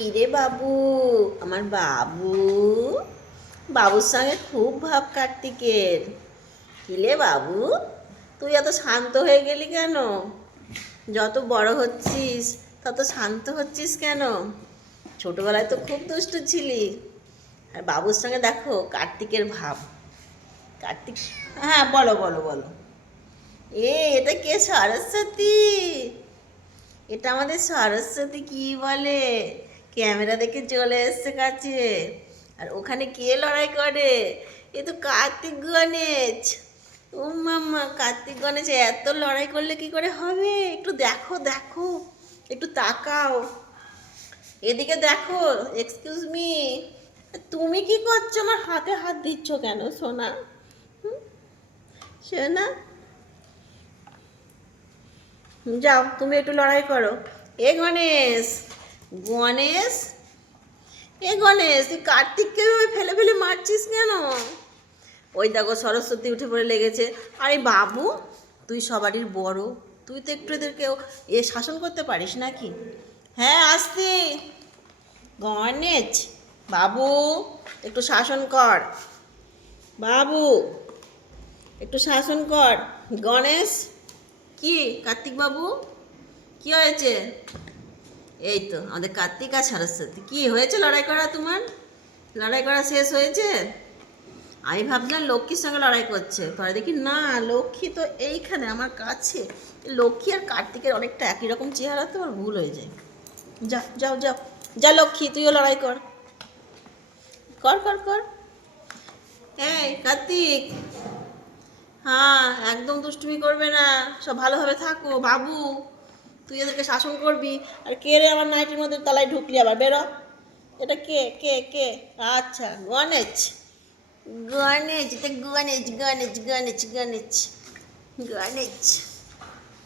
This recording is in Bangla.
কিরে বাবু, আমার বাবু, বাবুর সঙ্গে খুব ভাব কার্তিকের। কিলে বাবু, তুই এত শান্ত হয়ে গেলি কেন? যত বড় হচ্ছিস তত শান্ত হচ্ছিস কেন? ছোটবেলায় তো খুব দুষ্টু ছিলি। আর বাবুর সঙ্গে দেখো কার্তিকের ভাব। কার্তিক, হ্যাঁ বলো বলো বলো। এটা কে? সরস্বতী। এটা আমাদের সরস্বতী। কি বলে, ক্যামেরা দেখে চলে এসছে কাছে। আর ওখানে কে লড়াই করে? এ তো কার্তিক গণেশ। ও মাম্মা, কার্তিক গণেশ এত লড়াই করলে কি করে হবে? একটু দেখো দেখো, একটু তাকাও, এদিকে দেখো। এক্সকিউজ মি, তুমি কি করছো? আমার হাতে হাত দিচ্ছ কেন সোনা? সোনা, যাও তুমি একটু লড়াই করো। এ গণেশ, গণেশ, এ গণেশ, তুই কার্তিককে ওই ফেলে ফেলে মারছিস কেন? ওই দেখো সরস্বতী উঠে পড়ে লেগেছে। আরে বাবু, তুই সবারই বড়, তুই তো একটু এদেরকেও শাসন করতে পারিস নাকি? হ্যাঁ আসছি। গণেশ বাবু, একটু শাসন কর। বাবু, একটু শাসন কর। গণেশ, কি কার্তিক বাবু, কি হয়েছে? এই তো আমাদের কার্তিক আর সরস্বতী। কি হয়েছে? লড়াই করা তোমার? লড়াই করা শেষ হয়েছে? আমি ভাবলাম লক্ষ্মীর সঙ্গে লড়াই করছে, পরে দেখি না, লক্ষ্মী তো এইখানে আমার কাছে। লক্ষ্মী আর কার্তিকের অনেকটা একই রকম চেহারা, তো আমার ভুল হয়ে যায়। যা যাও যাও, যা লক্ষ্মী, তুইও লড়াই কর। কর কর কর। এই কার্তিক, হ্যাঁ একদম দুষ্টুমি করবে না, সব ভালোভাবে থাকো। বাবু, তুই এদেরকে শাসন করবি। আর কে রে আমার নাইটির মধ্যে তলায় ঢুকলি আবার? বেরো। এটা কে কে কে? আচ্ছা গণেশ, গণেশ, এটা গণেশ গণেশ গণেশ গণেশ গণেশ।